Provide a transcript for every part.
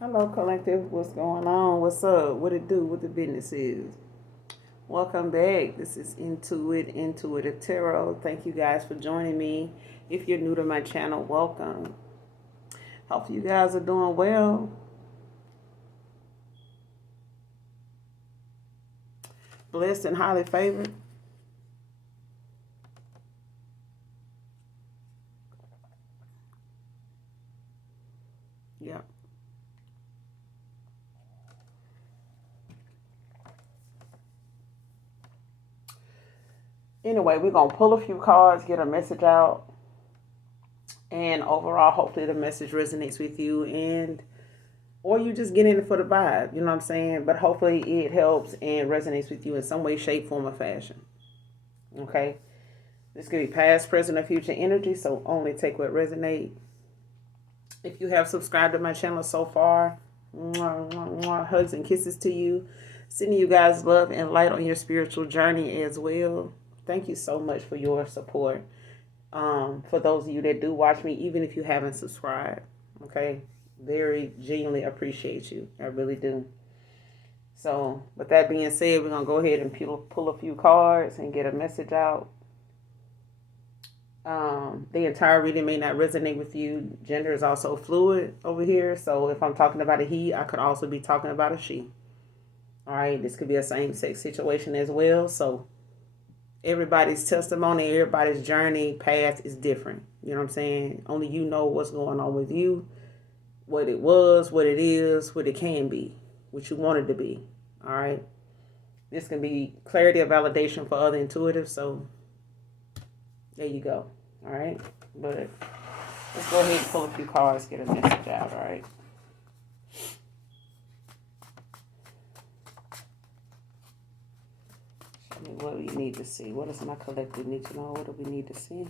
Hello, collective. What's going on? What's up? What it do? What the business is? Welcome back. This is Intuitive Tarot. Thank you guys for joining me. If you're new to my channel, welcome. Hope you guys are doing well. Blessed and highly favored. Yep. Anyway, we're going to pull a few cards, get a message out. And overall, hopefully the message resonates with you and or you just get in it for the vibe, you know what I'm saying? But hopefully it helps and resonates with you in some way, shape, form, or fashion. Okay? This could be past, present, or future energy, so only take what resonates. If you have subscribed to my channel so far, mwah, mwah, mwah, hugs and kisses to you. Sending you guys love and light on your spiritual journey as well. Thank you so much for your support. For those of you that do watch me, even if you haven't subscribed, okay? Very genuinely appreciate you. I really do. So, with that being said, we're going to go ahead and pull a few cards and get a message out. The entire reading may not resonate with you. Gender is also fluid over here. So if I'm talking about a he, I could also be talking about a she. All right. This could be a same-sex situation as well. So everybody's testimony, everybody's journey, path is different. You know what I'm saying? Only you know what's going on with you, what it was, what it is, what it can be, what you want it to be. All right. This can be clarity or validation for other intuitives. So there you go. All right. But let's go ahead and pull a few cards, get a message out, all right? Show me what we need to see. What does my collective need to know? What do we need to see?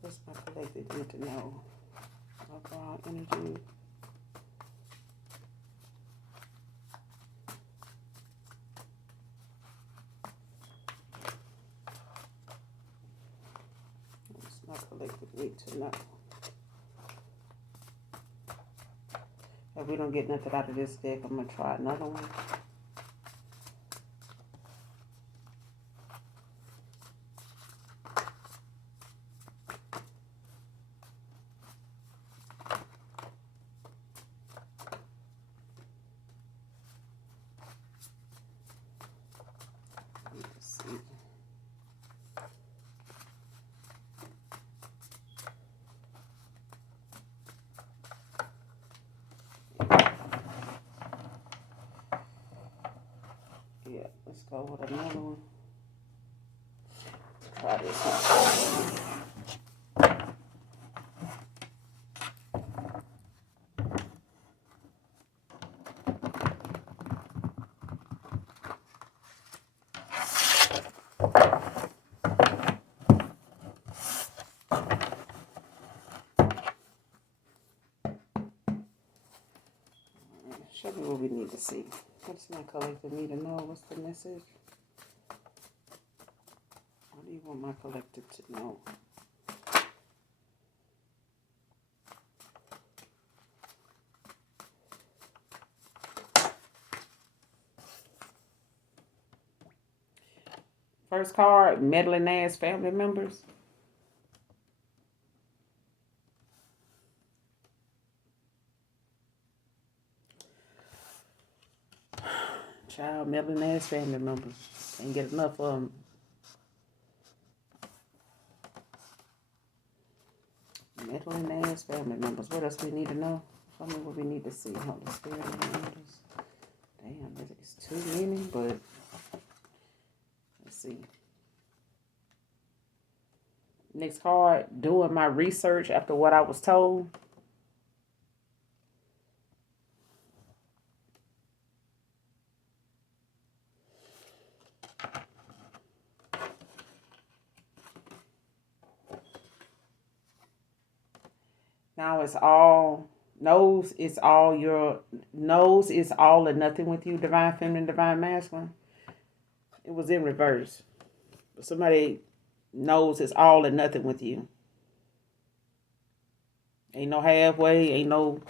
What does my collective need to know? Overall energy. My collective need to know. If we don't get nothing out of this deck, I'm going to try another one. Let's see. Yeah, let's go with another one. Let's try this one. Show me what we need to see. What's my collective need to know? What's the message? What do you want my collective to know? First card, meddling ass family members. Child, meddling ass family members. Can't get enough of them. Meddling ass family members. What else we need to know? Show me what we need to see. Holy Spirit and angels. Damn, it's too many, but let's see. Next card, doing my research after what I was told. Now it's all Knows it's all or nothing with you, divine feminine, divine masculine. It was in reverse. Somebody knows it's all or nothing with you. Ain't no halfway, ain't no,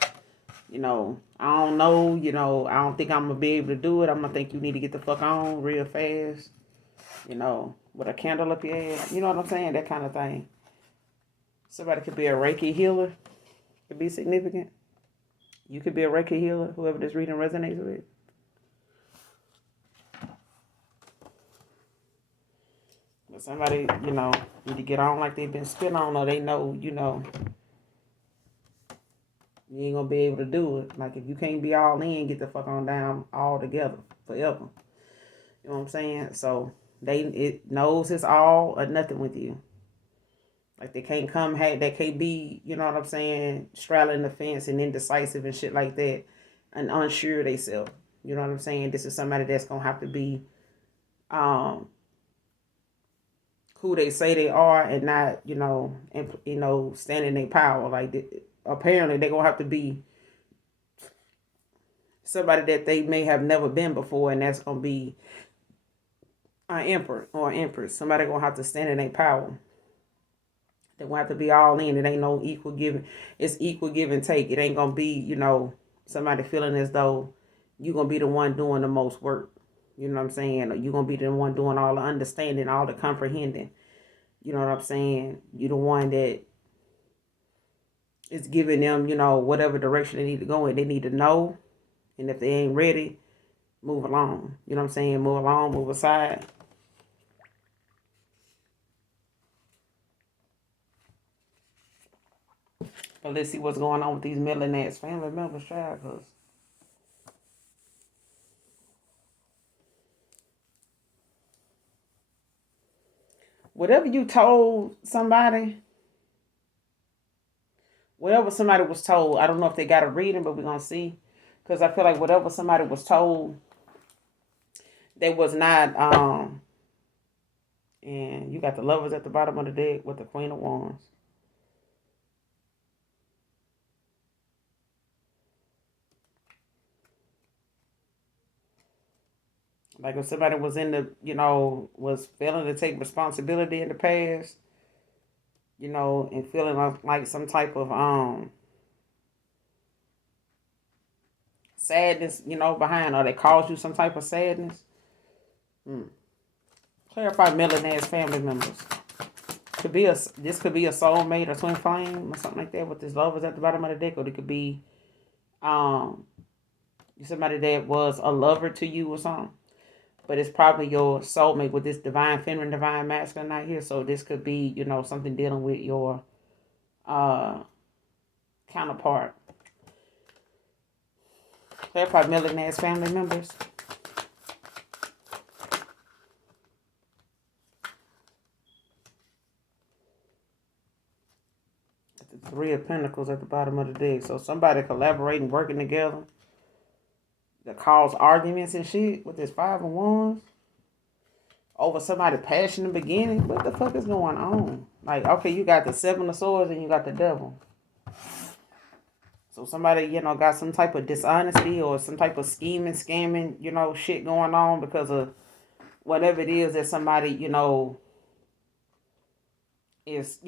I don't know, I don't think I'm gonna be able to do it. I'm gonna think you need to get the fuck on real fast, with a candle up your ass. You know what I'm saying? That kind of thing. Somebody could be a Reiki healer, could be significant. You could be a Reiki healer, whoever this reading resonates with. But somebody, need to get on like they've been spit on, or they know, you ain't gonna be able to do it. Like, if you can't be all in, get the fuck on down all together forever. You know what I'm saying? So it knows it's all or nothing with you. Like, they can't they can't be, you know what I'm saying, straddling the fence and indecisive and shit like that, and unsure of themselves. You know what I'm saying? This is somebody that's gonna have to be who they say they are, and not, stand in their power. Like, apparently they're gonna have to be somebody that they may have never been before, and that's gonna be an emperor or an empress. Somebody gonna have to stand in their power. They gonna have to be all in. It ain't no equal giving. It's equal give and take. It ain't gonna be, somebody feeling as though you gonna be the one doing the most work. You know what I'm saying? Or you gonna be the one doing all the understanding, all the comprehending. You know what I'm saying? You the one that is giving them, whatever direction they need to go in. They need to know. And if they ain't ready, move along. You know what I'm saying? Move along, move aside. But let's see what's going on with these Meddling ass family members, child, because whatever you told somebody, whatever somebody was told, I don't know if they got a reading, but we're going to see. Because I feel like whatever somebody was told, they was not, and you got the Lovers at the bottom of the deck with the Queen of Wands. Like, if somebody was was failing to take responsibility in the past, and feeling like some type of sadness, behind, or they caused you some type of sadness. Clarify millionaire's family members. This could be a soulmate or twin flame or something like that with this Lovers at the bottom of the deck, or it could be somebody that was a lover to you or something. But it's probably your soulmate with this divine feminine, divine masculine out here. So this could be, something dealing with your counterpart. Clarify millionaire's family members. The Three of Pentacles at the bottom of the deck. So somebody collaborating, working together that cause arguments and shit with this Five of Wands over somebody passion in the beginning. What the fuck is going on? Like, okay, you got the Seven of Swords and you got the Devil. So somebody, got some type of dishonesty or some type of scheming, scamming, shit going on because of whatever it is that somebody, is,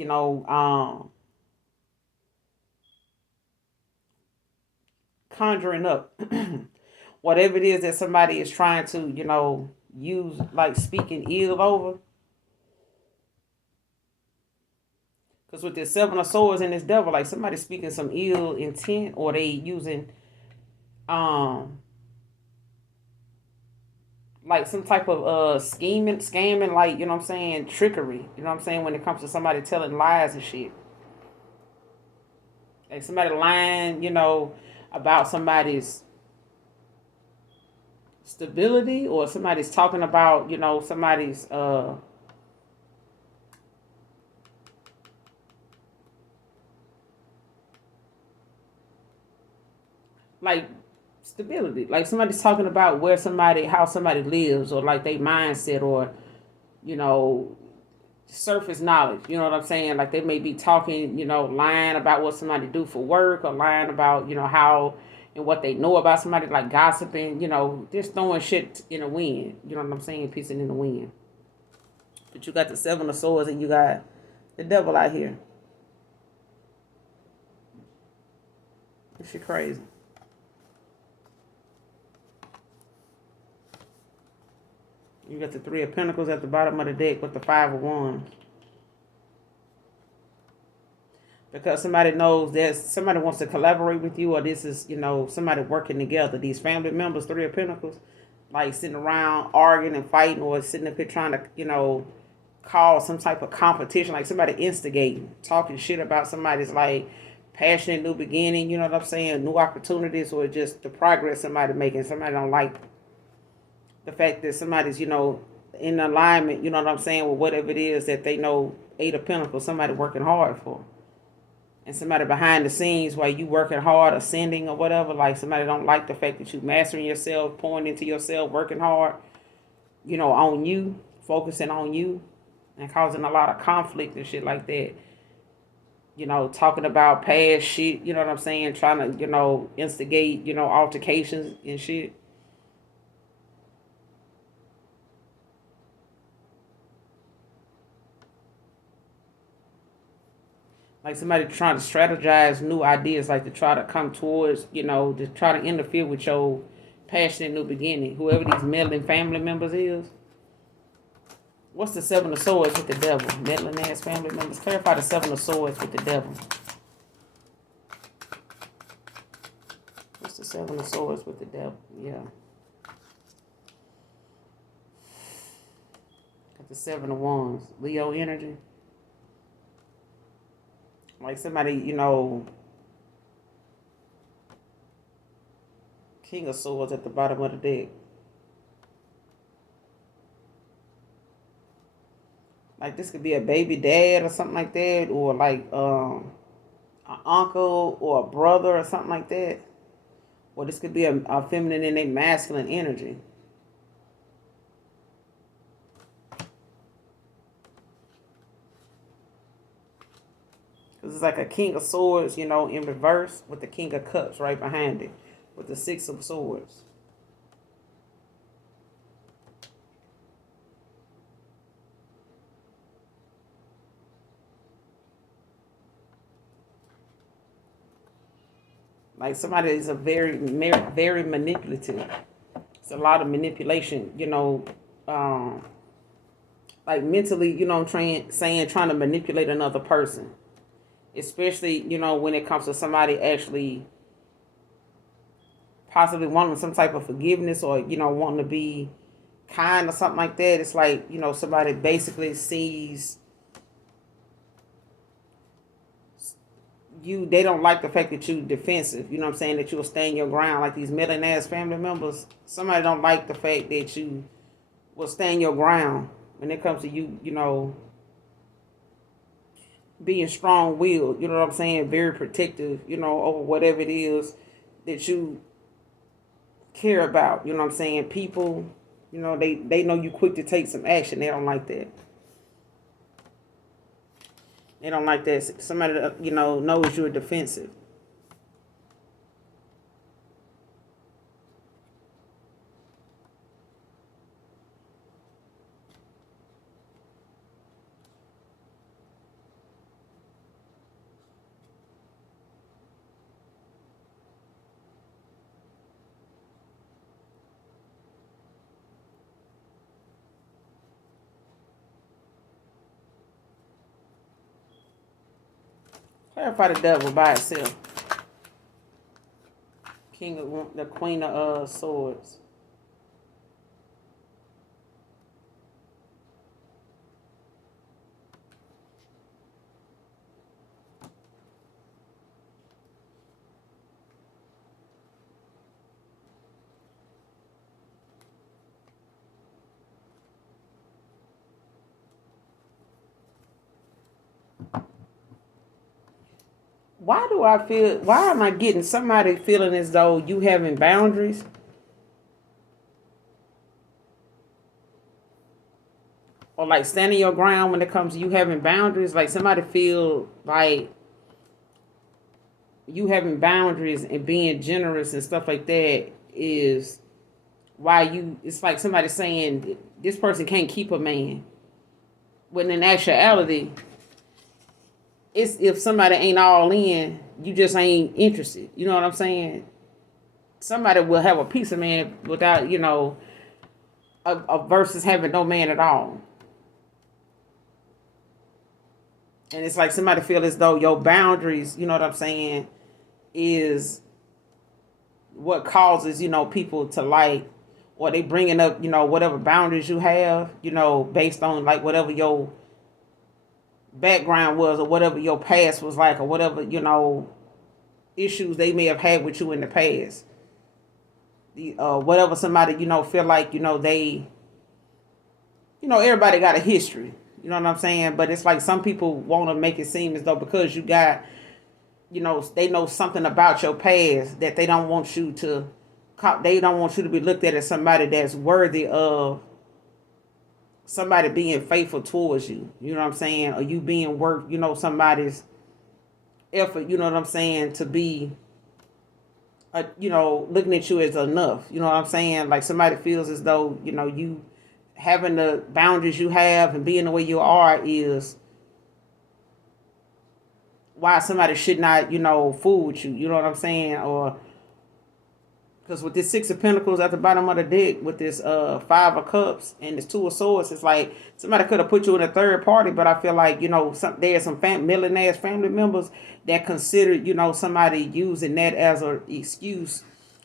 conjuring up. Whatever it is that somebody is trying to, use, like, speaking ill over. Because with this Seven of Swords and this Devil, like, somebody speaking some ill intent, or they using, like, some type of scheming, scamming, like, you know what I'm saying, trickery. You know what I'm saying, when it comes to somebody telling lies and shit. Like, somebody lying, about somebody's stability, or somebody's talking about, somebody's like stability. Like, somebody's talking about how somebody lives, or like their mindset, or, you know, surface knowledge. You know what I'm saying? Like they may be talking, lying about what somebody do for work, or lying about, how and what they know about somebody, like gossiping, just throwing shit in the wind. You know what I'm saying? Pissing in the wind. But you got the Seven of Swords and you got the devil out here. This shit crazy. You got the Three of Pentacles at the bottom of the deck with the Five of Wands. Because somebody knows that somebody wants to collaborate with you, or this is, somebody working together. These family members, Three of Pentacles, like sitting around arguing and fighting, or sitting up here trying to, cause some type of competition, like somebody instigating, talking shit about somebody's like passionate new beginning, you know what I'm saying, new opportunities, or just the progress somebody making. Somebody don't like the fact that somebody's, in alignment, you know what I'm saying, with whatever it is that they know, Eight of Pentacles, somebody working hard for. And somebody behind the scenes while you working hard, ascending or whatever, like somebody don't like the fact that you mastering yourself, pouring into yourself, working hard, on you, focusing on you, and causing a lot of conflict and shit like that. Talking about past shit, you know what I'm saying, trying to, instigate, altercations and shit. Like somebody trying to strategize new ideas, like to try to come towards, to try to interfere with your passionate new beginning. Whoever these meddling family members is. What's the Seven of Swords with the devil? Meddling ass family members. Clarify the Seven of Swords with the devil. What's the Seven of Swords with the devil? Yeah. Got the Seven of Wands. Leo energy. Like somebody, King of Swords at the bottom of the deck. Like this could be a baby dad or something like that, or like an uncle or a brother or something like that. Or this could be a feminine and a masculine energy. Because it's like a King of Swords, in reverse, with the King of Cups right behind it, with the Six of Swords. Like somebody is very manipulative. It's a lot of manipulation, like mentally, trying to manipulate another person. Especially, when it comes to somebody actually possibly wanting some type of forgiveness, or, wanting to be kind or something like that. It's like, somebody basically sees you, they don't like the fact that you defensive, you know what I'm saying, that you will stand your ground. Like these meddling ass family members, somebody don't like the fact that you will stand your ground when it comes to you, being strong willed, you know what I'm saying, very protective, over whatever it is that you care about, you know what I'm saying. People, they know you quick to take some action. They don't like that. They don't like that. Somebody that, knows you're defensive. Clarify the devil by itself. The Queen of Swords. Why am I getting somebody feeling as though you having boundaries? Or or like standing your ground when it comes to you having boundaries. Like somebody feel like you having boundaries and being generous and stuff like that is why you. It's like somebody saying this person can't keep a man, when in actuality, it's if somebody ain't all in, you just ain't interested. You know what I'm saying? Somebody will have a piece of man without, a versus having no man at all. And it's like somebody feel as though your boundaries, you know what I'm saying, is what causes, people to like, or they bringing up, whatever boundaries you have, based on like whatever your background was or whatever your past was like or whatever, issues they may have had with you in the past. Whatever somebody, feel like, they, everybody got a history. You know what I'm saying? But it's like some people want to make it seem as though because you got, they know something about your past that they don't want you to be looked at as somebody that's worthy of somebody being faithful towards you. You know what I'm saying? Or you being worth, somebody's effort, you know what I'm saying, to be, looking at you as enough. You know what I'm saying? Like somebody feels as though, you having the boundaries you have and being the way you are is why somebody should not, fool with you. You know what I'm saying? Or because with this Six of Pentacles at the bottom of the deck, with this Five of Cups and this Two of Swords, it's like somebody could have put you in a third party, but I feel like, there's some millionaires, family members that consider, somebody using that as an excuse,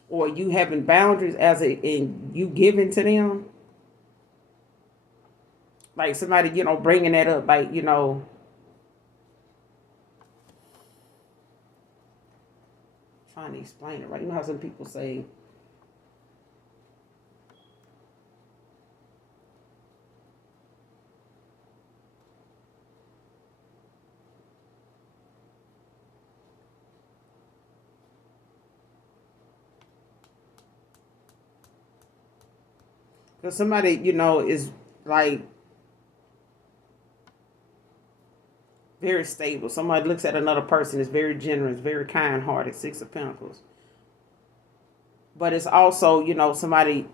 or you having boundaries and you giving to them. Like somebody, bringing that up, like, trying to explain it, right? You know how some people say, because somebody, is like very stable. Somebody looks at another person is very generous, very kind-hearted, Six of Pentacles. But it's also, somebody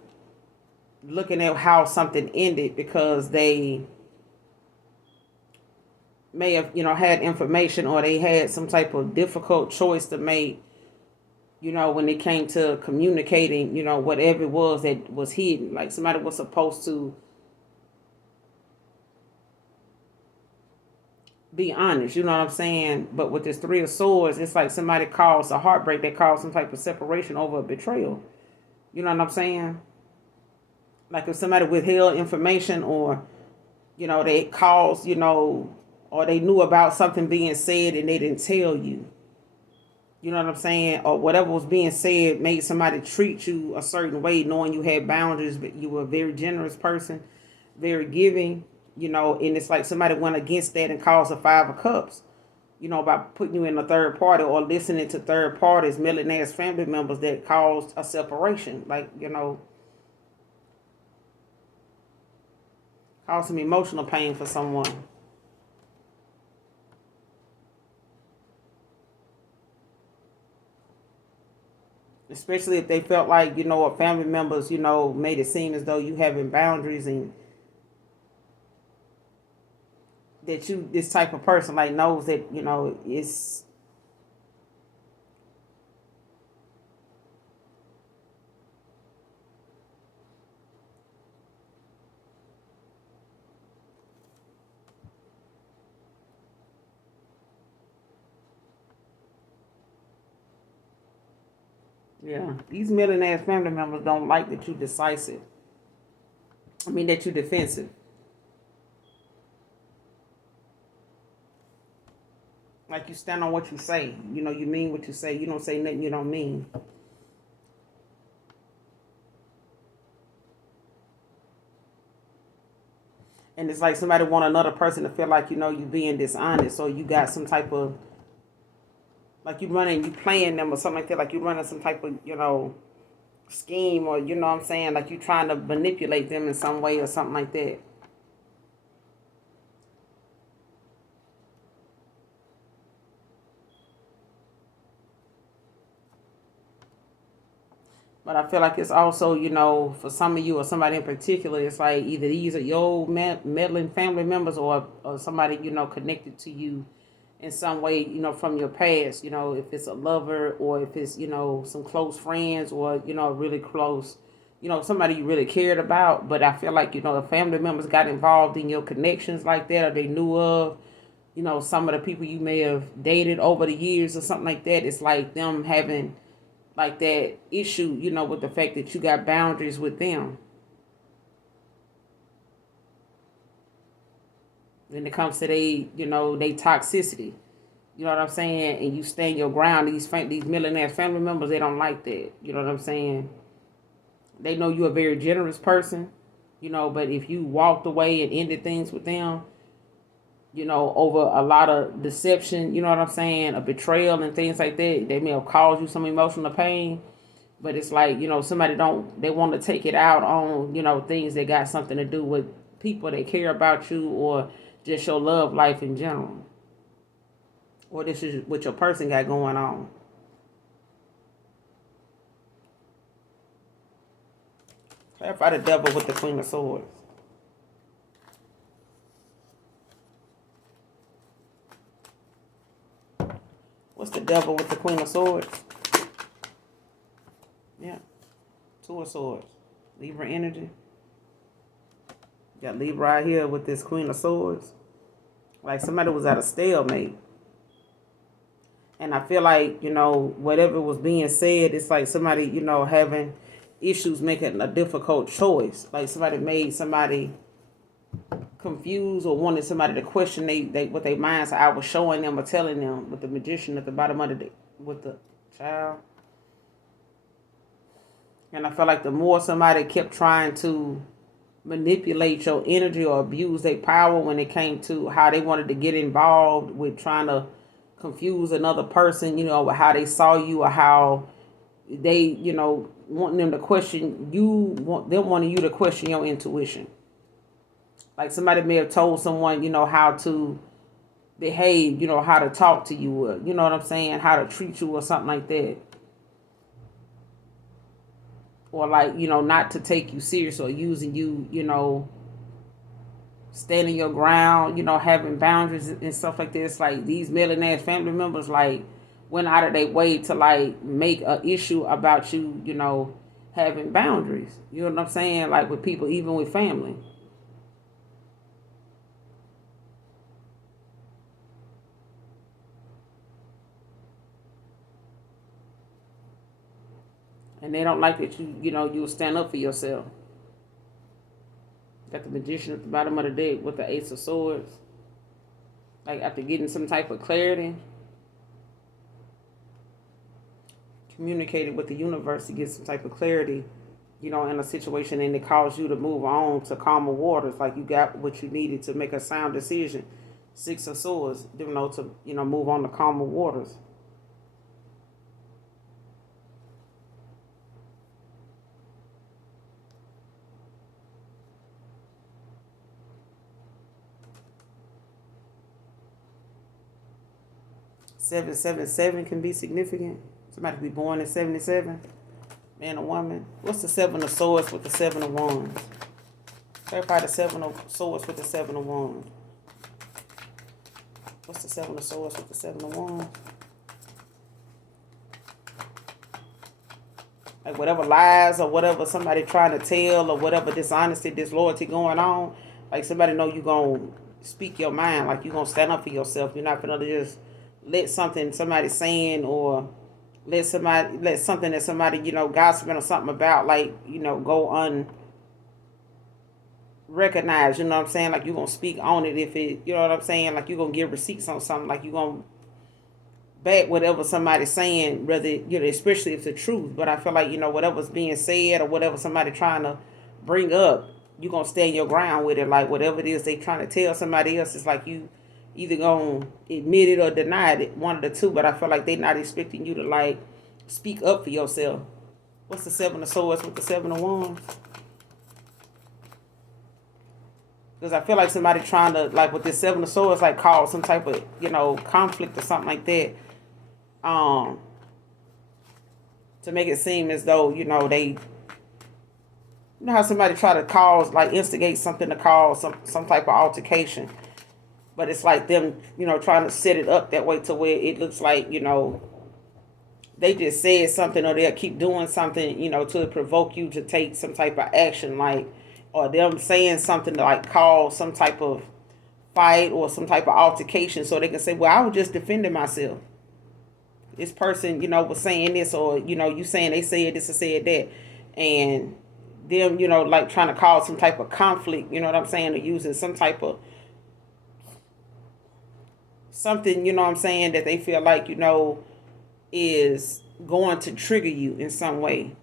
looking at how something ended because they may have, had information or they had some type of difficult choice to make, when it came to communicating, whatever it was that was hidden. Like somebody was supposed to be honest, you know what I'm saying? But with this Three of Swords, it's like somebody caused a heartbreak that caused some type of separation over a betrayal. You know what I'm saying? Like if somebody withheld information or, they caused, or they knew about something being said and they didn't tell you. You know what I'm saying? Or whatever was being said made somebody treat you a certain way, knowing you had boundaries, but you were a very generous person, very giving, and it's like somebody went against that and caused a Five of Cups, by putting you in a third party or listening to third parties, millionaires, family members that caused a separation. Like, caused some emotional pain for someone. Especially if they felt like, or family members, made it seem as though you having boundaries and that you, this type of person, like knows that, it's, yeah, these millionaires family members don't like that you decisive. I mean, that you defensive. Like you stand on what you say. You mean what you say. You don't say nothing you don't mean. And it's like somebody want another person to feel like, you being dishonest. So you got some type of, like you playing them or something like that. Like you running some type of, scheme or, you know what I'm saying? Like you trying to manipulate them in some way or something like that. But I feel like it's also, for some of you or somebody in particular, it's like either these are your meddling family members or somebody, connected to you in some way, from your past, if it's a lover or if it's, some close friends or, really close, somebody you really cared about. But I feel like, the family members got involved in your connections like that or they knew of, some of the people you may have dated over the years or something like that. It's like them having like that issue, with the fact that you got boundaries with them. When it comes to they toxicity. You know what I'm saying? And you stand your ground. These millionaire family members, they don't like that. You know what I'm saying? They know you're a very generous person, but if you walked away and ended things with them, over a lot of deception, you know what I'm saying, a betrayal and things like that, they may have caused you some emotional pain. But it's like, they want to take it out on, things that got something to do with people that care about you or just your love life in general. Or this is what your person got going on. Clarify the devil with the Queen of Swords. What's the devil with the Queen of Swords? Yeah. Two of Swords. Libra energy. Got Libra right here with this Queen of Swords. Like somebody was at a stalemate. And I feel like, whatever was being said, it's like somebody, having issues making a difficult choice. Like somebody made somebody confused or wanted somebody to question they what their minds I was showing them or telling them with the magician at the bottom of the with the child. And I felt like the more somebody kept trying to manipulate your energy or abuse their power when it came to how they wanted to get involved with trying to confuse another person, with how they saw you or how they, wanting them to question you, them wanting you to question your intuition. Like somebody may have told someone, how to behave, how to talk to you, or, you know what I'm saying, how to treat you or something like that. Or like, not to take you serious or using you, standing your ground, having boundaries and stuff like this. Like these millionaire family members, like, went out of their way to like make a issue about you, having boundaries. You know what I'm saying? Like with people, even with family. And they don't like that you'll stand up for yourself. Got the magician at the bottom of the deck with the Ace of Swords. Like after getting some type of clarity, communicated with the universe to get some type of clarity, in a situation, and it caused you to move on to calmer waters. Like you got what you needed to make a sound decision. Six of Swords, to move on to calmer waters. Seven, 7, can be significant. Somebody could be born in 77. Man or woman. What's the Seven of Swords with the Seven of Wands? Clarify the Seven of Swords with the Seven of Wands. What's the Seven of Swords with the Seven of Wands? Like whatever lies or whatever somebody trying to tell or whatever dishonesty, disloyalty going on, like somebody know you gonna speak your mind, like you gonna stand up for yourself. You're not gonna just let something somebody saying or let something that somebody gossiping or something about like go unrecognized. You know what I'm saying? Like you gonna speak on it if it. You know what I'm saying? Like you gonna give receipts on something. Like you gonna back whatever somebody's saying, whether especially if it's the truth. But I feel like whatever's being said or whatever somebody trying to bring up, you gonna stand your ground with it. Like whatever it is they trying to tell somebody else, it's like you either gonna admit it or deny it, one of the two. But I feel like they not expecting you to like speak up for yourself. What's the Seven of Swords with the Seven of Wands? Because I feel like somebody trying to, like with this Seven of Swords, like cause some type of, conflict or something like that. To to make it seem as though, you know how somebody try to cause, like instigate something to cause some type of altercation. But it's like them, trying to set it up that way to where it looks like, they just said something, or they'll keep doing something, to provoke you to take some type of action, like, or them saying something to like cause some type of fight or some type of altercation, so they can say, well, I was just defending myself. This person, was saying this, or, you saying they said this or said that. And them, like trying to cause some type of conflict, you know what I'm saying, or using some type of something, what I'm saying, that they feel like, is going to trigger you in some way.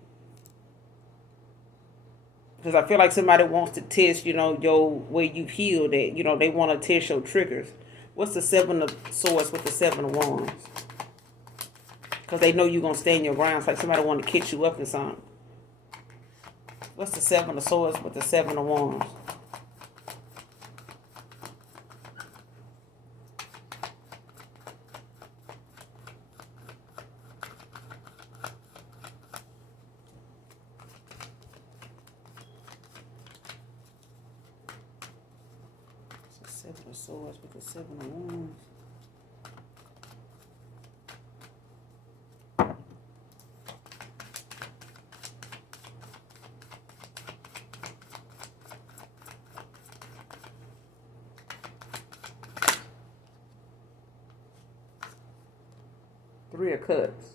Because I feel like somebody wants to test, your where you've healed at. They want to test your triggers. What's the Seven of Swords with the Seven of Wands? Because they know you're going to stand your ground. It's like somebody want to catch you up in something. What's the Seven of Swords with the Seven of Wands? Seven of Swords with the Seven of Wands. Three of Cups.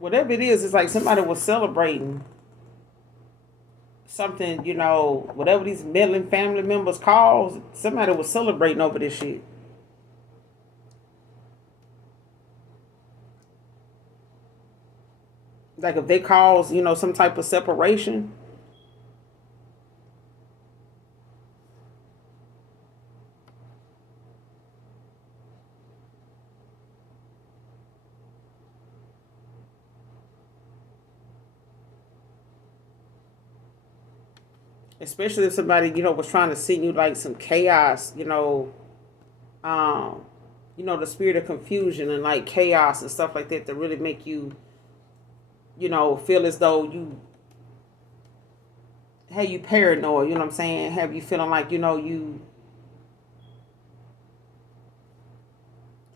Whatever it is, it's like somebody was celebrating something, whatever these meddling family members cause, somebody was celebrating over this shit. Like if they cause, some type of separation, especially if somebody, was trying to send you like some chaos, um, the spirit of confusion and like chaos and stuff like that to really make you, feel as though you paranoid, you know what I'm saying? Have you feeling like, you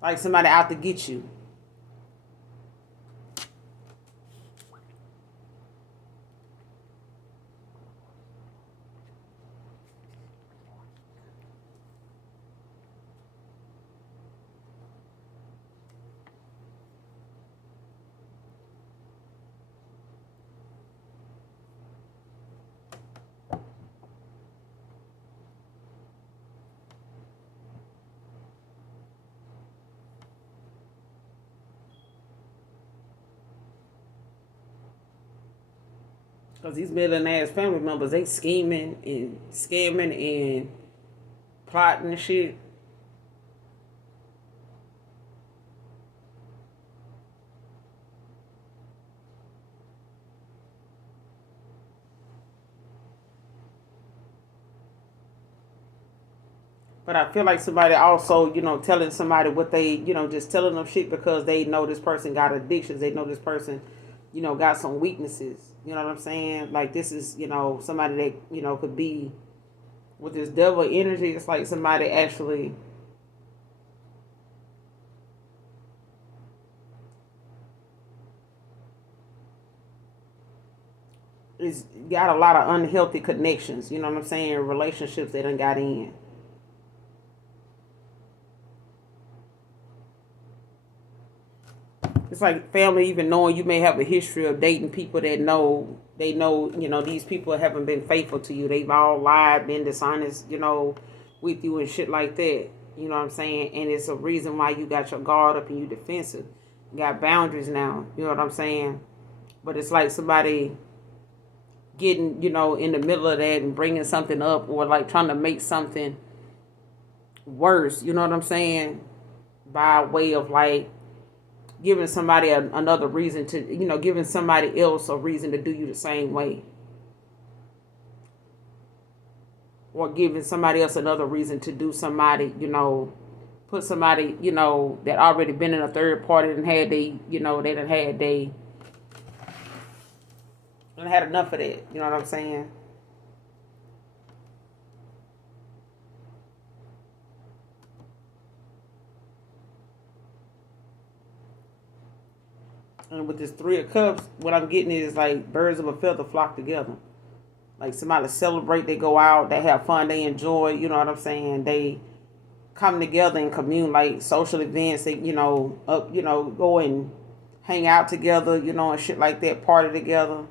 like somebody out to get you. Because these middle ass family members, they scheming and scamming and plotting and shit. But I feel like somebody also, telling somebody what they, just telling them shit because they know this person got addictions. They know this person, got some weaknesses. You know what I'm saying? Like this is, somebody that, could be with this devil energy. It's like somebody actually is got a lot of unhealthy connections. You know what I'm saying? Relationships they done got in. It's like family even knowing you may have a history of dating people that know they know, these people haven't been faithful to you. They've all lied, been dishonest, with you and shit like that. You know what I'm saying? And it's a reason why you got your guard up and you defensive. You got boundaries now. You know what I'm saying? But it's like somebody getting, in the middle of that and bringing something up, or like trying to make something worse, you know what I'm saying? By way of like giving somebody another reason to, giving somebody else a reason to do you the same way. Or giving somebody else another reason to do somebody, put somebody, that already been in a third party and had they had enough of that. You know what I'm saying? And with this Three of Cups, what I'm getting is like birds of a feather flock together. Like somebody celebrate, they go out, they have fun, they enjoy. You know what I'm saying? They come together and commune, like social events. They, go and hang out together, and shit like that, party together.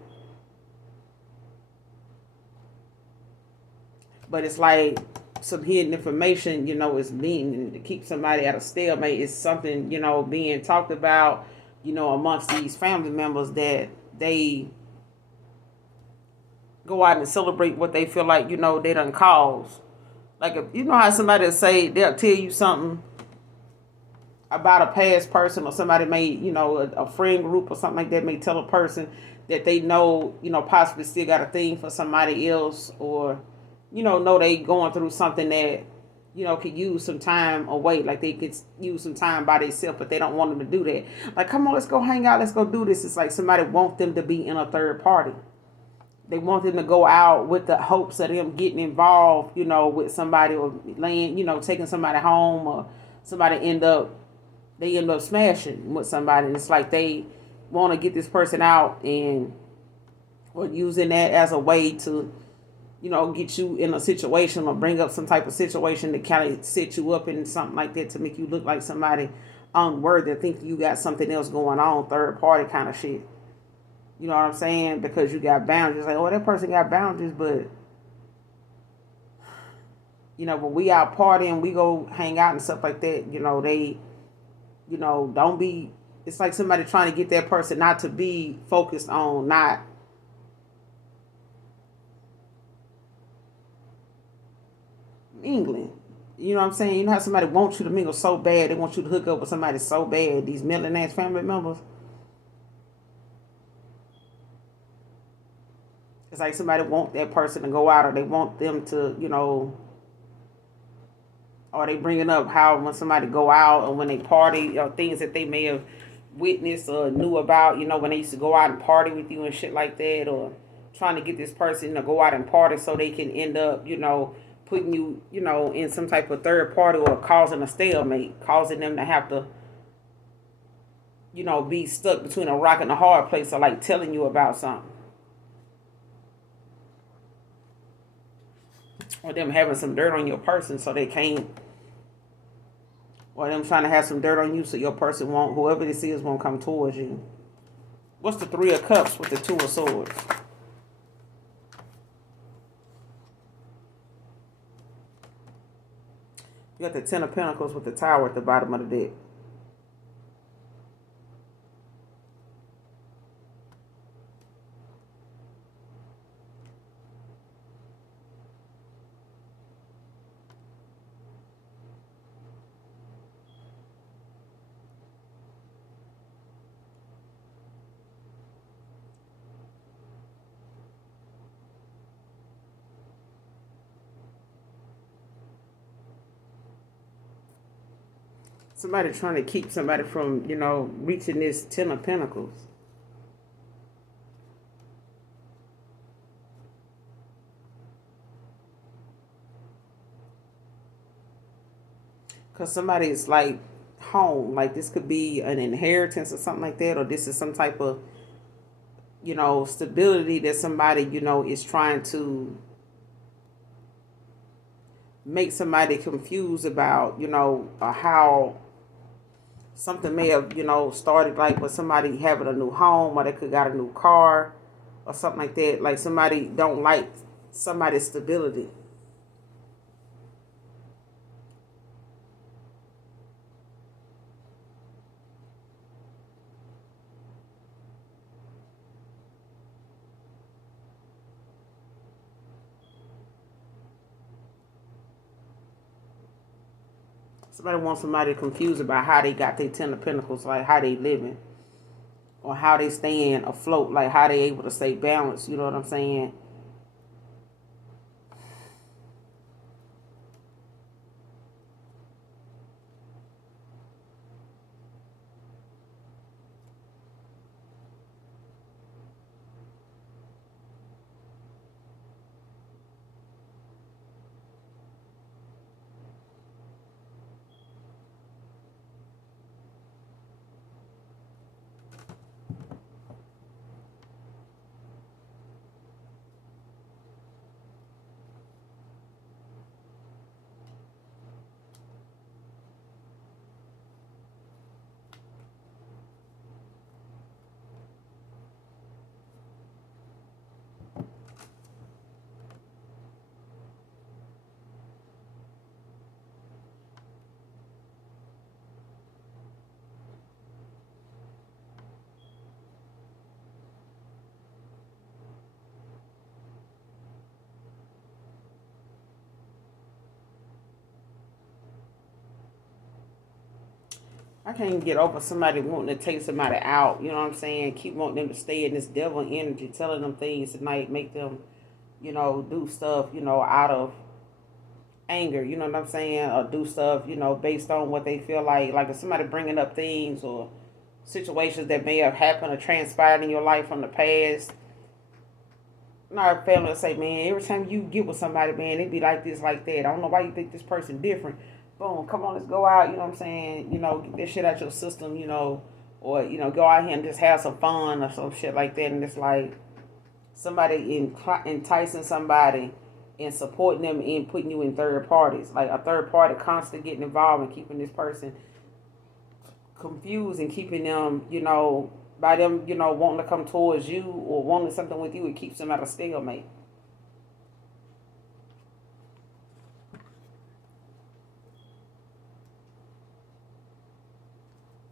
But it's like some hidden information, is being to keep somebody at a stalemate. Is something, being talked about, amongst these family members that they go out and celebrate what they feel like, they done caused. Like, if you know how somebody will say, they'll tell you something about a past person, or somebody may, a friend group or something like that may tell a person that they know, possibly still got a thing for somebody else, or, know they going through something that, could use some time away. Like they could use some time by themselves, but they don't want them to do that. Like, come on, let's go hang out, let's go do this. It's like somebody want them to be in a third party. They want them to go out with the hopes of them getting involved, with somebody, or laying, taking somebody home, or somebody they end up smashing with somebody. And it's like they want to get this person out, and or using that as a way to, get you in a situation, or bring up some type of situation to kind of set you up in something like that, to make you look like somebody unworthy, think you got something else going on, third party kind of shit. You know what I'm saying? Because you got boundaries. Like, oh, that person got boundaries, but when we out partying, we go hang out and stuff like that, they, don't be, it's like somebody trying to get that person not to be focused on not mingling. You know what I'm saying? You know how somebody wants you to mingle so bad, they want you to hook up with somebody so bad, these Meddling ass family members. It's like somebody want that person to go out, or they want them to, or they bringing up how when somebody go out, or when they party, or things that they may have witnessed or knew about, when they used to go out and party with you and shit like that, or trying to get this person to go out and party so they can end up, putting you, in some type of third party, or causing a stalemate, causing them to have to, be stuck between a rock and a hard place, or like telling you about something. Or them having some dirt on your person so they can't, or them trying to have some dirt on you so your person won't, whoever this is, won't come towards you. What's the Three of Cups with the Two of Swords? You got the Ten of Pentacles with the Tower at the bottom of the deck. Somebody trying to keep somebody from, reaching this Ten of Pentacles. Because somebody is like home. Like this could be an inheritance or something like that. Or this is some type of, stability that somebody, is trying to make somebody confused about, how something may have, started, like with somebody having a new home, or they could got a new car or something like that. Like somebody don't like somebody's stability. Somebody wants somebody confused about how they got their 10 of Pentacles, like how they living or how they staying afloat, like how they able to stay balanced. You know what I'm saying? I can't get over somebody wanting to take somebody out. You know what I'm saying? Keep wanting them to stay in this devil energy, telling them things tonight, make them, do stuff, out of anger. You know what I'm saying? Or do stuff, based on what they feel like if somebody bringing up things or situations that may have happened or transpired in your life from the past. Our family will say, man, every time you get with somebody, man, it be like this, like that. I don't know why you think this person different. Boom, come on, let's go out, you know what I'm saying? Get this shit out your system, or, go out here and just have some fun or some shit like that. And it's like somebody enticing somebody and supporting them and putting you in third parties. Like a third party constantly getting involved and keeping this person confused and keeping them, by them, wanting to come towards you or wanting something with you, it keeps them at a stalemate.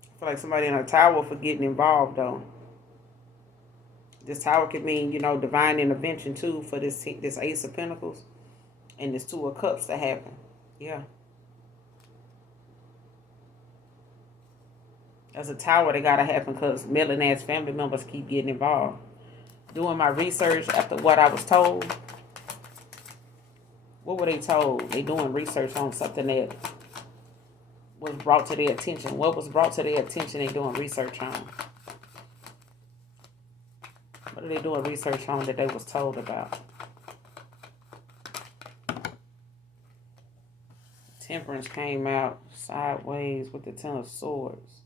I feel like somebody in a tower for getting involved though. This tower could mean, divine intervention too for this Ace of Pentacles and this Two of Cups to happen. Yeah. That's a tower that gotta happen because Meddling ass family members keep getting involved. Doing my research after what I was told. What were they told? They doing research on something that was brought to their attention. What was brought to their attention they doing research on? What are they doing research on that they was told about? Temperance came out sideways with the Ten of Swords.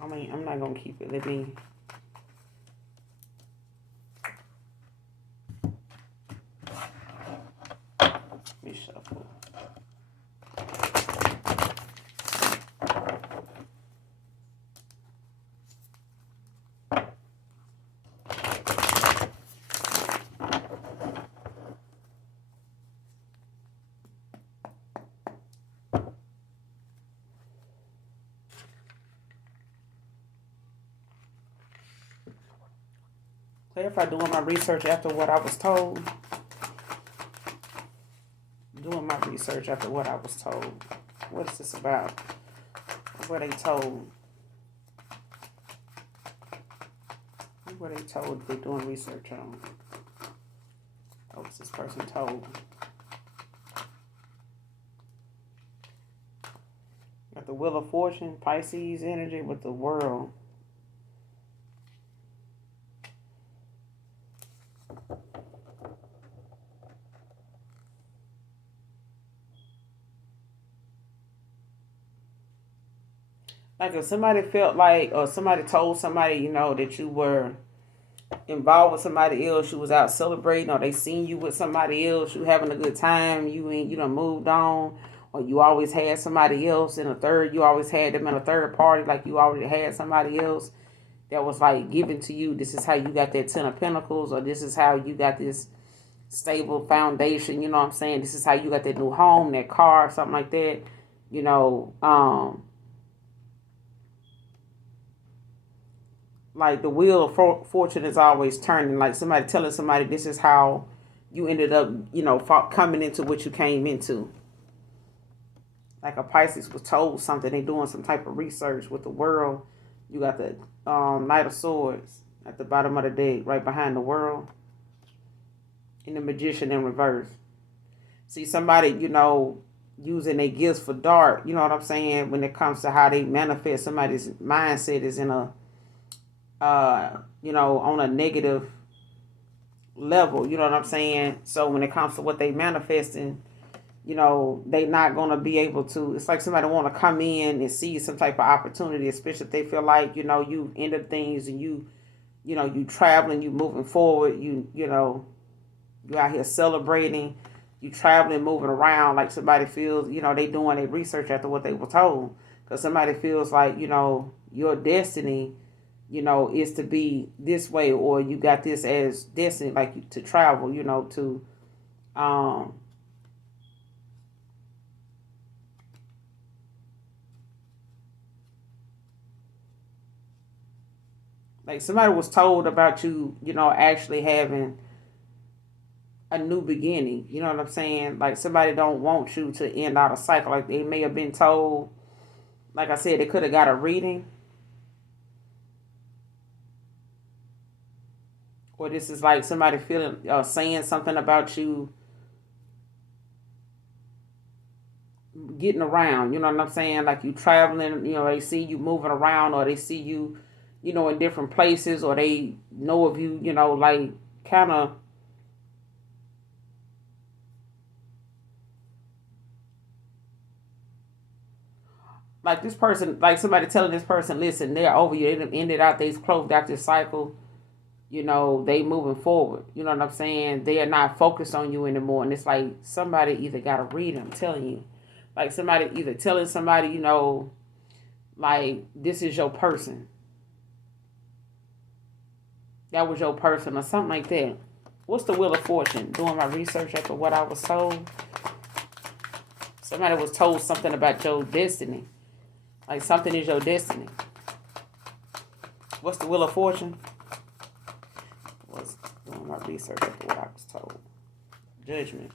I mean, I'm not going to keep it. Let me shuffle. Clarify doing my research after what I was told. Doing my research after what I was told. What is this about? What they told? What they told they're doing research on? What was this person told? Got the Wheel of Fortune, Pisces energy with the World. Like if somebody felt like, or somebody told somebody, that you were involved with somebody else, you was out celebrating, or they seen you with somebody else, you having a good time, you done moved on, or you always had somebody else in a third, you always had them in a third party, like you already had somebody else that was like given to you. This is how you got that Ten of Pentacles, or this is how you got this stable foundation. You know what I'm saying? This is how you got that new home, that car, something like that. You know, like the wheel of fortune is always turning. Like somebody telling somebody this is how you ended up, coming into what you came into. Like a Pisces was told something, they doing some type of research with the world. You got the Knight of Swords at the bottom of the deck, right behind the world, and the Magician in reverse. See somebody, using their gifts for dark. You know what I'm saying? When it comes to how they manifest, somebody's mindset is in a, on a negative level. You know what I'm saying? So when it comes to what they manifesting, they not going to be able to. It's like somebody want to come in and see some type of opportunity, especially if they feel like, you end up things and you traveling, you moving forward, you out here celebrating, you traveling, moving around. Like somebody feels, they doing their research after what they were told. Because somebody feels like, your destiny, is to be this way, or you got this as destiny, like to travel, to, like somebody was told about you, actually having a new beginning. You know what I'm saying? Like somebody don't want you to end out a cycle. Like they may have been told, like I said, they could have got a reading, or this is like somebody feeling, saying something about you getting around. You know what I'm saying? Like you traveling. They see you moving around, or they see you, in different places, or they know of you. Like kind of. Like this person, like somebody telling this person, listen, they're over you. They done ended out, they've closed out this cycle. They moving forward. You know what I'm saying? They are not focused on you anymore. And it's like somebody either got to read them telling you. Like somebody either telling somebody, like this is your person. That was your person or something like that. What's the Wheel of Fortune? Doing my research after what I was told. Somebody was told something about your destiny. Like something is your destiny. What's the Wheel of Fortune? Was doing my research after what I was told. Judgment.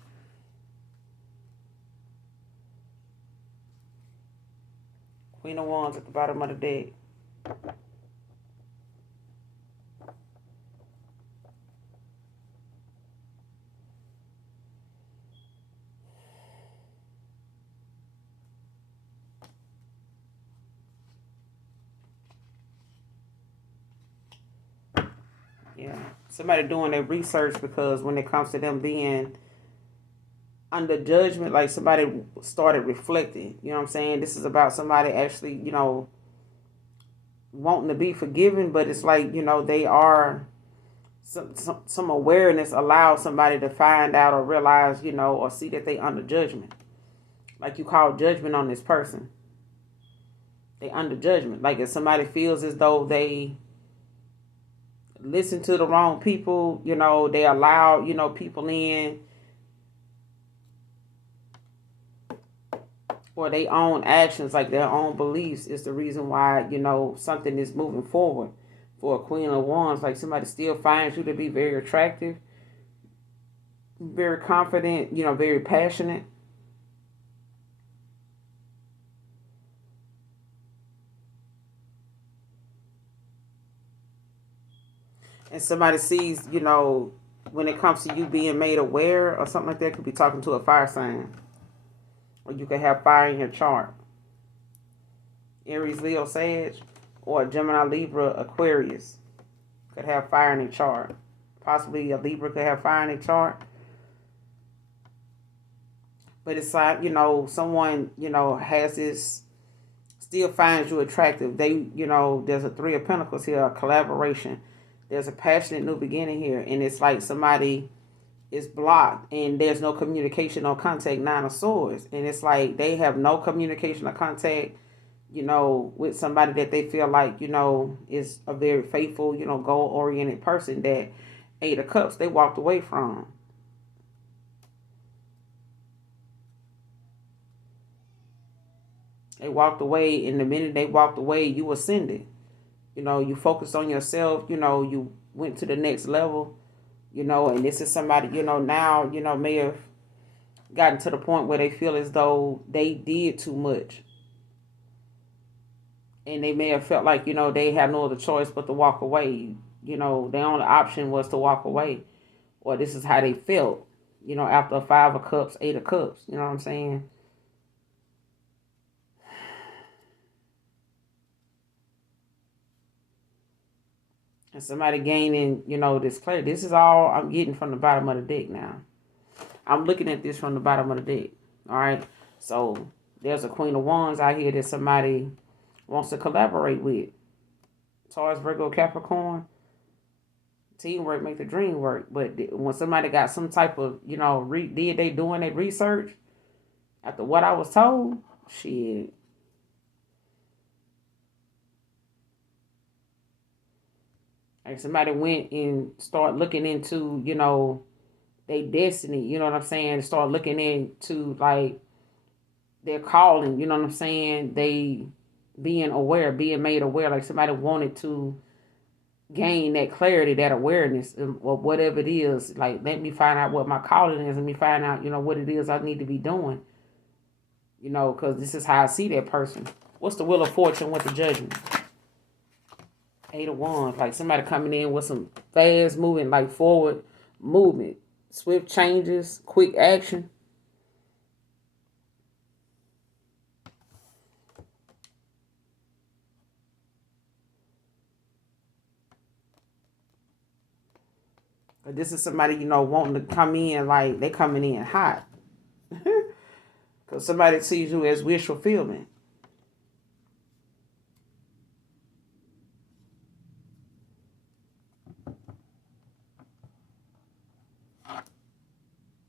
Queen of Wands at the bottom of the deck. Yeah. Somebody doing their research, because when it comes to them being under judgment, like somebody started reflecting. You know what I'm saying? This is about somebody actually, wanting to be forgiven, but it's like, they are some awareness allows somebody to find out or realize, or see that they under judgment. Like you call judgment on this person. They under judgment. Like if somebody feels as though they listen to the wrong people, they allow, people in, or their own actions, like their own beliefs, is the reason why, something is moving forward. For a Queen of Wands, like somebody still finds you to be very attractive, very confident, very passionate. And somebody sees, when it comes to you being made aware or something like that, could be talking to a fire sign. Or you could have fire in your chart. Aries, Leo, Sag, or Gemini, Libra, Aquarius could have fire in their chart. Possibly a Libra could have fire in their chart. But it's like, someone, has this, still finds you attractive. They, there's a Three of Pentacles here, a collaboration. There's a passionate new beginning here. And it's like somebody is blocked and there's no communication or contact, Nine of Swords. And it's like they have no communication or contact, with somebody that they feel like, is a very faithful, goal-oriented person that Eight of Cups, they walked away from. They walked away, and the minute they walked away, you ascended. You focused on yourself. You went to the next level. And this is somebody, now, may have gotten to the point where they feel as though they did too much. And they may have felt like, they had no other choice but to walk away. Their only option was to walk away. Or this is how they felt, after a 5 of Cups, 8 of Cups. You know what I'm saying? And somebody gaining, this clarity. This is all I'm getting from the bottom of the deck now. I'm looking at this from the bottom of the deck. All right. So there's a Queen of Wands out here that somebody wants to collaborate with. Taurus, Virgo, Capricorn. Teamwork make the dream work. But when somebody got some type of, did they doing their research after what I was told? Shit. Like somebody went and started looking into, their destiny, you know what I'm saying? Start looking into like their calling, you know what I'm saying? They being aware, being made aware, like somebody wanted to gain that clarity, that awareness of whatever it is. Like, let me find out what my calling is. Let me find out, what it is I need to be doing. Because this is how I see that person. What's the Wheel of Fortune with the Judgment? 8 of Wands. Like somebody coming in with some fast moving, like forward movement. Swift changes, quick action. But this is somebody, wanting to come in like they coming in hot. Because somebody sees you as wish fulfillment.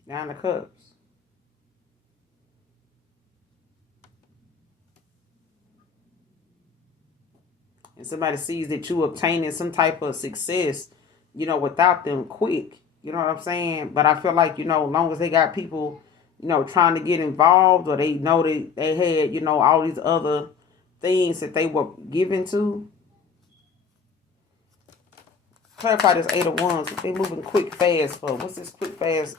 Nine of Cups. And somebody sees that you obtaining some type of success, without them quick. You know what I'm saying? But I feel like, as long as they got people, trying to get involved, or they know that they had, all these other things that they were given to. Clarify this 8 of Wands. They moving quick, fast for. What's this quick, fast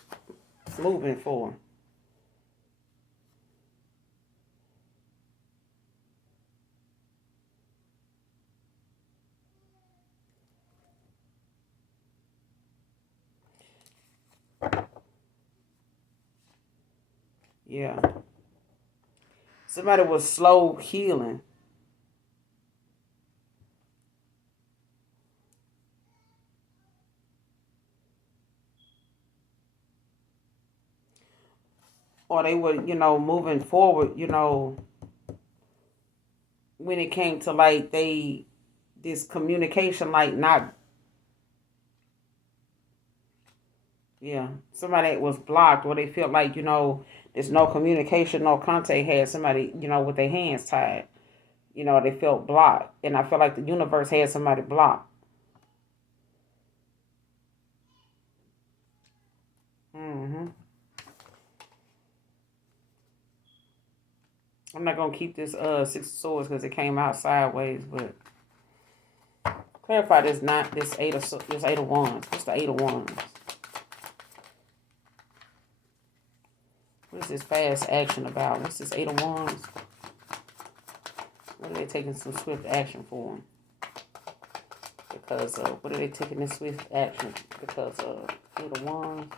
moving for? Yeah. Somebody was slow healing. Or they were, moving forward, when it came to like this communication, like not, yeah, somebody was blocked, or they felt like, there's no communication, no contact, had somebody, with their hands tied. They felt blocked. And I feel like the universe had somebody blocked. Mm-hmm. I'm not gonna keep this 6 of Swords because it came out sideways, but clarify this not this 8 of Wands. What's the 8 of Wands? What is this fast action about? What's this 8 of Wands? What are they taking some swift action for? Because what are they taking this swift action because of? 8 of Wands.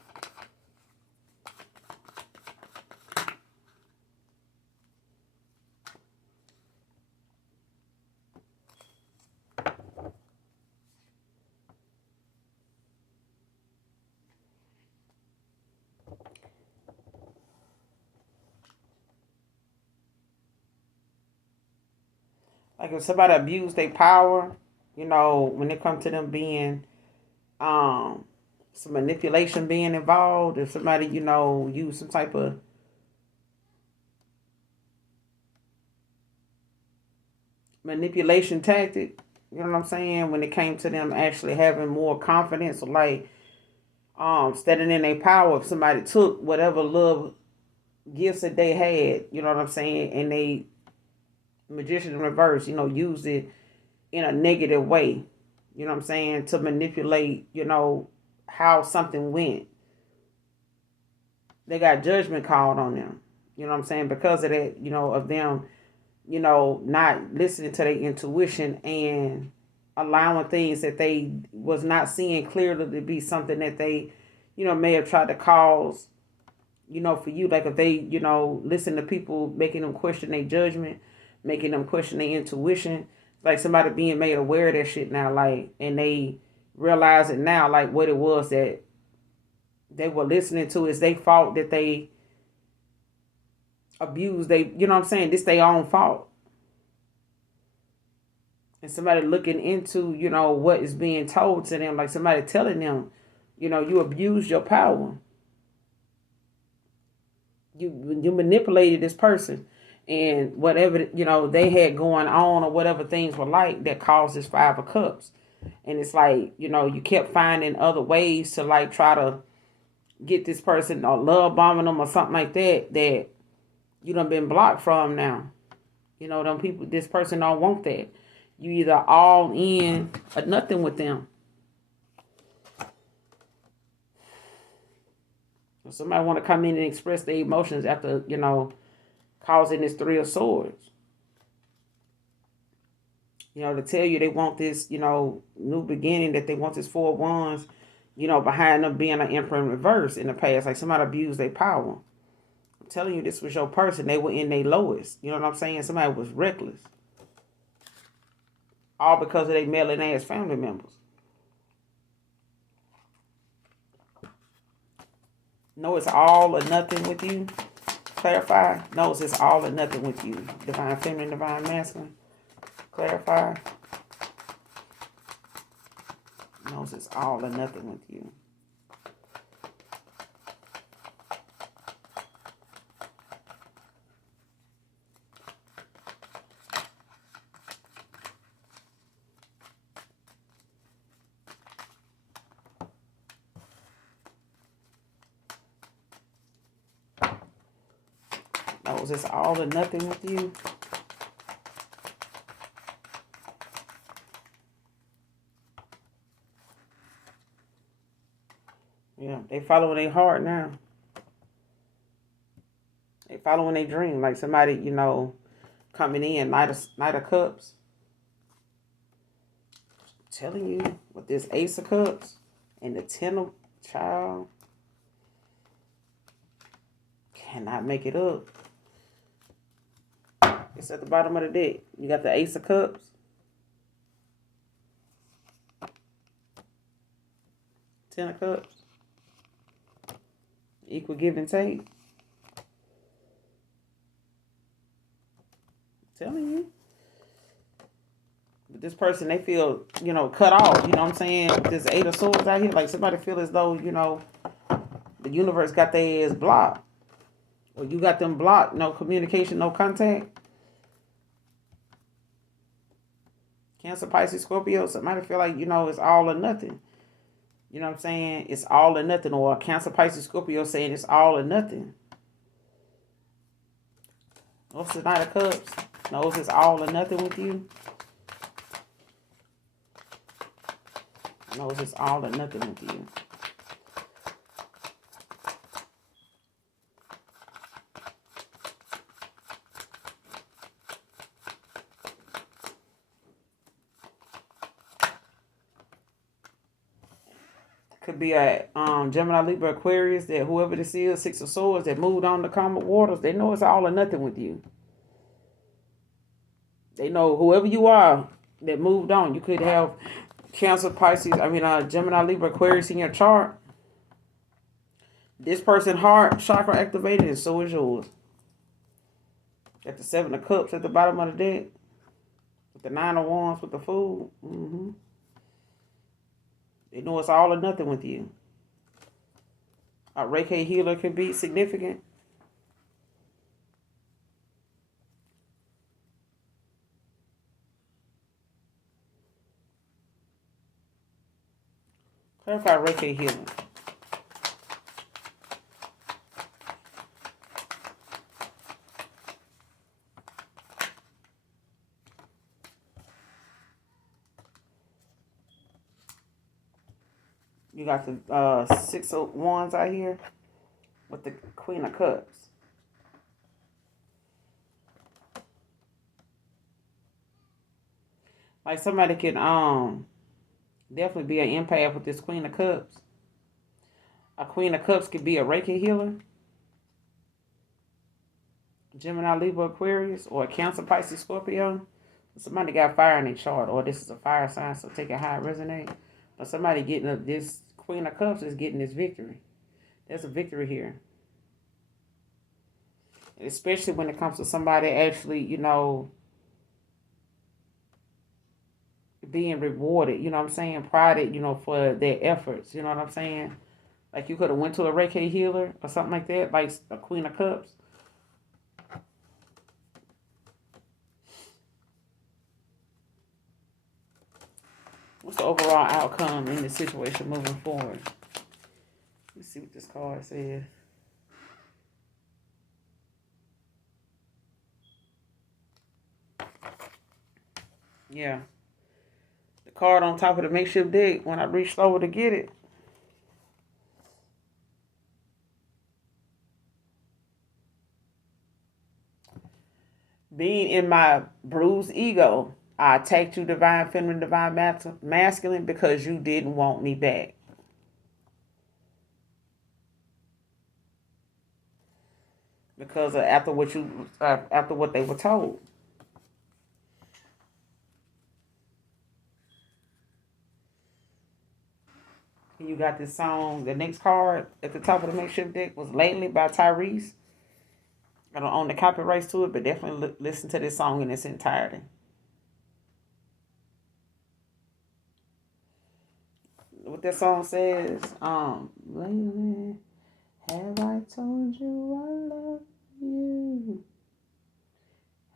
Like if somebody abused their power, when it comes to them being some manipulation being involved, if somebody, use some type of manipulation tactic, you know what I'm saying, when it came to them actually having more confidence, or like standing in their power, if somebody took whatever little gifts that they had, you know what I'm saying, and they magician in reverse, used it in a negative way, you know what I'm saying, to manipulate, how something went. They got judgment called on them, you know what I'm saying, because of that, of them, not listening to their intuition and allowing things that they was not seeing clearly to be something that they, may have tried to cause, for you. Like if they, listen to people making them question their judgment, making them question their intuition, like somebody being made aware of that shit now, like, and they realize it now, like what it was that they were listening to is their fault, that they abused, they, you know what I'm saying, this their own fault. And somebody looking into, what is being told to them, like somebody telling them, you abused your power. You manipulated this person, and whatever, they had going on, or whatever things were like that caused this 5 of Cups. And it's like, you kept finding other ways to like try to get this person, or love bombing them or something like that you done been blocked from now. Them people, this person don't want that. You either all in or nothing with them. If somebody want to come in and express their emotions after, causing this 3 of Swords. To tell you they want this, new beginning, that they want this 4 of Wands, behind them being an Emperor in reverse in the past. Like somebody abused their power. I'm telling you, this was your person. They were in their lowest. You know what I'm saying? Somebody was reckless. All because of their meddling ass family members. No, it's all or nothing with you. Clarify. No, it's all or nothing with you. Divine feminine, divine masculine. Clarify. No, it's all or nothing with you. No, it's all or nothing with you. Yeah, they following their heart now. They following their dream. Like somebody, coming in, Knight of Cups. I'm telling you, with this Ace of Cups and the 10 of Child, cannot make it up. It's at the bottom of the deck. You got the Ace of Cups. 10 of Cups. Equal give and take. I'm telling you. But this person, they feel, cut off. You know what I'm saying? This 8 of Swords out here. Like somebody feel as though, the universe got their ass blocked. Or you got them blocked. No communication, no contact. Cancer, Pisces, Scorpio. Somebody feel like, it's all or nothing. You know what I'm saying? It's all or nothing. Or Cancer, Pisces, Scorpio saying it's all or nothing. What's the Knight of Cups? Knows it's all or nothing with you. Knows it's all or nothing with you. Could be a Gemini, Libra, Aquarius, that whoever this is, 6 of Swords, that moved on to calmer waters, they know it's all or nothing with you. They know whoever you are that moved on. You could have Cancer, Pisces, Gemini, Libra, Aquarius in your chart. This person's heart chakra activated, and so is yours. Got the 7 of Cups at the bottom of the deck. With the 9 of Wands with the Fool. They know it's all or nothing with you. A Reiki healer can be significant. Clarify Reiki healing. You got the 6 of Wands out here with the Queen of Cups. Like somebody can definitely be an empath with this Queen of Cups. A Queen of Cups could be a Reiki healer, Gemini, Libra, Aquarius, or a Cancer, Pisces, Scorpio. Somebody got fire in their chart, or this is a fire sign, so take it how it resonates. But somebody getting this Queen of Cups is getting this victory. There's a victory here. Especially when it comes to somebody actually, being rewarded, you know what I'm saying? Prided, for their efforts, you know what I'm saying? Like you could have went to a Reiki healer or something like that, like a Queen of Cups. What's the overall outcome in this situation moving forward? Let's see what this card says. Yeah. The card on top of the makeshift deck, when I reached over to get it, being in my bruised ego, I attacked you, divine feminine, divine masculine, because you didn't want me back. Because of after what they were told. And you got this song. The next card at the top of the makeshift deck was "Lately" by Tyrese. I don't own the copyrights to it, but definitely listen to this song in its entirety. What that song says, lately, have I told you I love you?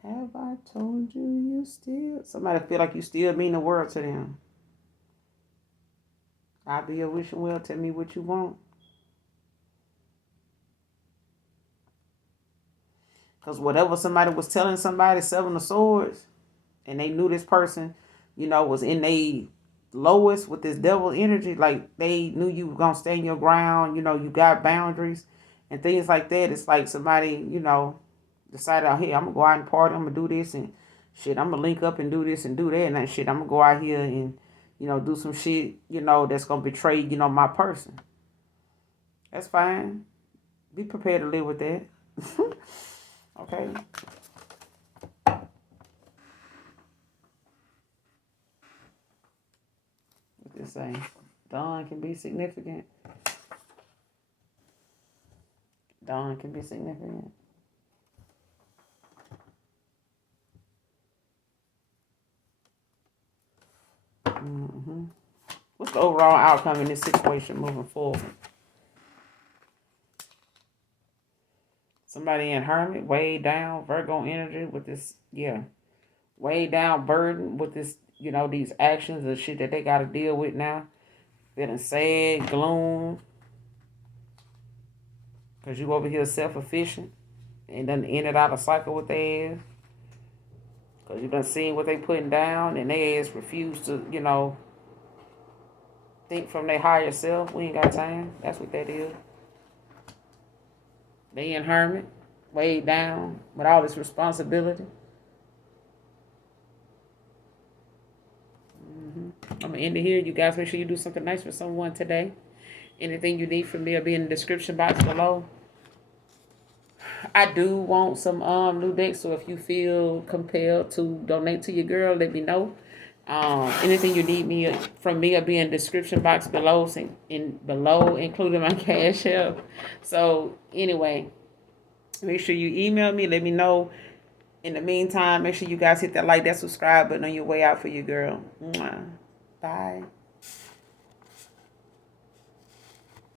Have I told you you still? Somebody feel like you still mean the world to them. I'll be your wishing well. Tell me what you want. Because whatever somebody was telling somebody, 7 of Swords, and they knew this person, was in a lowest with this devil energy, like they knew you were going to stand your ground, you got boundaries and things like that. It's like somebody, decided, oh, hey, I'm going to go out and party, I'm going to do this and shit, I'm going to link up and do this and do that and that shit. I'm going to go out here and, do some shit, that's going to betray, my person. That's fine. Be prepared to live with that. Okay. What they say? Dawn can be significant. Dawn can be significant. Mm-hmm. What's the overall outcome in this situation moving forward? Somebody in Hermit, way down, Virgo energy with this, way down burden with this, these actions and shit that they got to deal with now. Feeling sad, gloom, because you over here self-efficient and done ended out a cycle with their ass. Because you done seen what they putting down and their ass refuse to, think from their higher self. We ain't got time. That's what that is. They in Hermit, way down with all this responsibility. I'm going to end it here. You guys make sure you do something nice for someone today. Anything you need from me will be in the description box below. I do want some new decks, so if you feel compelled to donate to your girl, let me know. Anything you need from me will be in the description box below, including my cash app. So anyway, make sure you email me, let me know. In the meantime, make sure you guys hit that like, that subscribe button on your way out for your girl. Mwah. Bye.